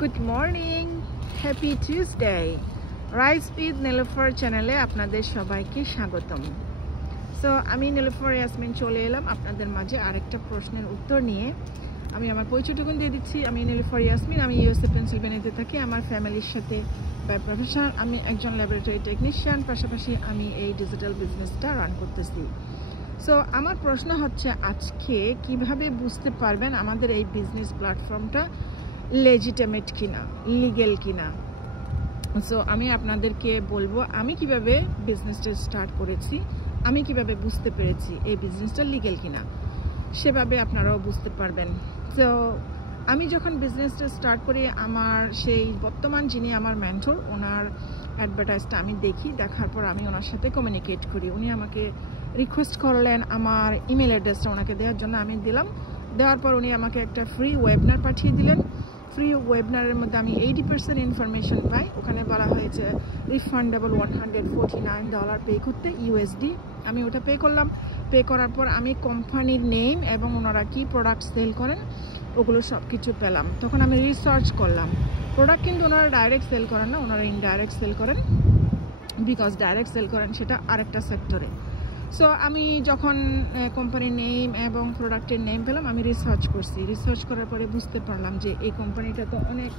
Good morning, happy Tuesday. Rice with Nilufar চ্যানেলে আপনাদের সবাইকে স্বাগতম। সো আমি নীলুফার ইয়াসমিন চলে এলাম আপনাদের মাঝে আরেকটা প্রশ্নের উত্তর নিয়ে। আমি আমার পরিচয়টুকুন দিয়ে দিচ্ছি। আমি নীলুফার ইয়াসমিন, আমি ইউএসএ পেনসিলভেনিয়াতে থাকি। আমার ফ্যামিলির সাথে বাই প্রফেশন আমি একজন ল্যাবরেটরি টেকনিশিয়ান, পাশাপাশি আমি এই ডিজিটাল বিজনেসটা রান করতেছি। সো আমার প্রশ্ন হচ্ছে, আজকে কিভাবে বুঝতে পারবেন আমাদের এই বিজনেস প্ল্যাটফর্মটা লেজিটিমেট কিনা, লিগেল কিনা। সো আমি আপনাদেরকে বলবো আমি কিভাবে বিজনেসটা স্টার্ট করেছি, আমি কিভাবে বুঝতে পেরেছি এই বিজনেসটা লিগেল কিনা, সেভাবে আপনারাও বুঝতে পারবেন। তো আমি যখন বিজনেসটা স্টার্ট করি, আমার সেই বর্তমান যিনি আমার মেন্টর, ওনার অ্যাডভার্টাইজটা আমি দেখি, দেখার পর আমি ওনার সাথে কমিউনিকেট করি। উনি আমাকে রিকোয়েস্ট করলেন আমার ইমেল অ্যাড্রেসটা ওনাকে দেওয়ার জন্য, আমি দিলাম। দেওয়ার পর উনি আমাকে একটা ফ্রি ওয়েবিনার পাঠিয়ে দিলেন। ফ্রি ওয়েবিনারের মধ্যে আমি 80% ইনফরমেশন পাই। ওখানে বলা হয়েছে রিফান্ডেবল $149 পে করতে, ইউএসডি। আমি ওটা পে করলাম। পে করার পর আমি কোম্পানির নেম এবং ওনারা কি প্রোডাক্ট সেল করেন ওগুলো সব কিছু পেলাম। তখন আমি রিসার্চ করলাম। প্রোডাক্ট কিন্তু ওনারা ডাইরেক্ট সেল করেন না, ওনারা ইনডাইরেক্ট সেল করেন। বিকজ ডাইরেক্ট সেল করেন সেটা আরেকটা সেক্টরে। সো আমি যখন কোম্পানির নেম এবং প্রোডাক্টের নেম পেলাম, আমি রিসার্চ করছি। রিসার্চ করার পরে বুঝতে পারলাম যে এই কোম্পানিটা তো অনেক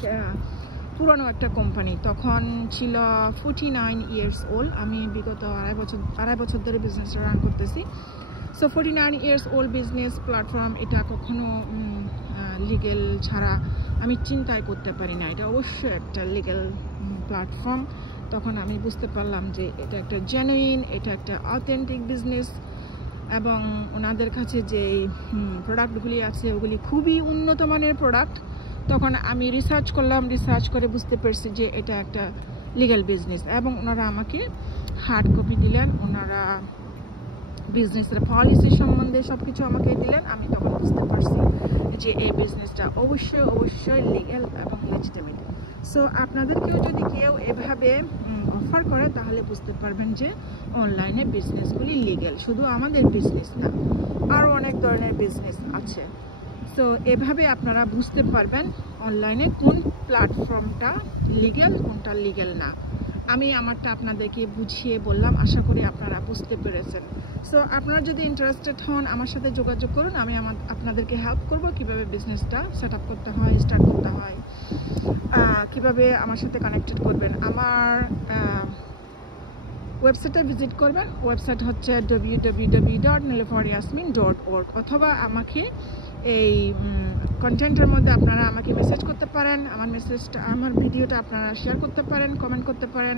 পুরনো একটা কোম্পানি। তখন ছিল 49 ইয়ার্স ওল্ড। আমি বিগত আড়াই বছর ধরে বিজনেসটা রান করতেছি। So 49 years old business platform, এটা কখনো লিগেল ছাড়া আমি চিন্তাই করতে পারি না। এটা অবশ্যই একটা লিগেল প্ল্যাটফর্ম। তখন আমি বুঝতে পারলাম যে এটা একটা জেনুইন, এটা একটা অথেন্টিক বিজনেস, এবং ওনাদের কাছে যে প্রোডাক্টগুলি আছে ওগুলি খুবই উন্নত মানের প্রোডাক্ট। তখন আমি রিসার্চ করলাম, রিসার্চ করে বুঝতে পারছি যে এটা একটা লিগ্যাল বিজনেস, এবং ওনারা আমাকে হার্ড কপি দিলেন। ওনারা বিজনেসের পলিসি সম্বন্ধে সব কিছু আমাকে দিলেন। আমি তখন বুঝতে পারছি যে এই বিজনেসটা অবশ্যই লিগ্যাল এবং লেজিটিমেট। সো আপনাদেরকেও যদি কেউ এভাবে অফার করে, তাহলে বুঝতে পারবেন যে অনলাইনে বিজনেসগুলি লিগ্যাল। শুধু আমাদের বিজনেস না, আরও অনেক ধরনের বিজনেস আছে। সো এভাবে আপনারা বুঝতে পারবেন অনলাইনে কোন প্ল্যাটফর্মটা লিগ্যাল, কোনটা লিগ্যাল না। আমি আমারটা আপনাদেরকে বুঝিয়ে বললাম, আশা করি আপনারা বুঝতে পেরেছেন। সো আপনারা যদি ইন্টারেস্টেড হন, আমার সাথে যোগাযোগ করুন। আমি আপনাদেরকে হেল্প করব কিভাবে বিজনেসটা সেট আপ করতে হয়, স্টার্ট করতে হয়, কিভাবে আমার সাথে কানেক্টেড করবেন। আমার ওয়েবসাইটে ভিজিট করবেন। ওয়েবসাইট হচ্ছে www.nilufaryasmin.org, অথবা আমাকে এই কন্টেন্টের মধ্যে আপনারা আমাকে মেসেজ করতে পারেন। আমার ভিডিওটা আপনারা শেয়ার করতে পারেন, কমেন্ট করতে পারেন।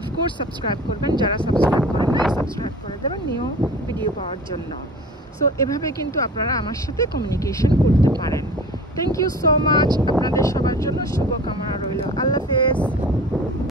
অফকোর্স সাবস্ক্রাইব করবেন, যারা সাবস্ক্রাইব করেন না সাবস্ক্রাইব করে দেবেন নিউ ভিডিও পাওয়ার জন্য। সো এভাবে কিন্তু আপনারা আমার সাথে কমিউনিকেশন করতে পারেন। Thank you so much. আপনাদের সবার জন্য শুভকামনা রইল। আল্লাহ হাফেজ।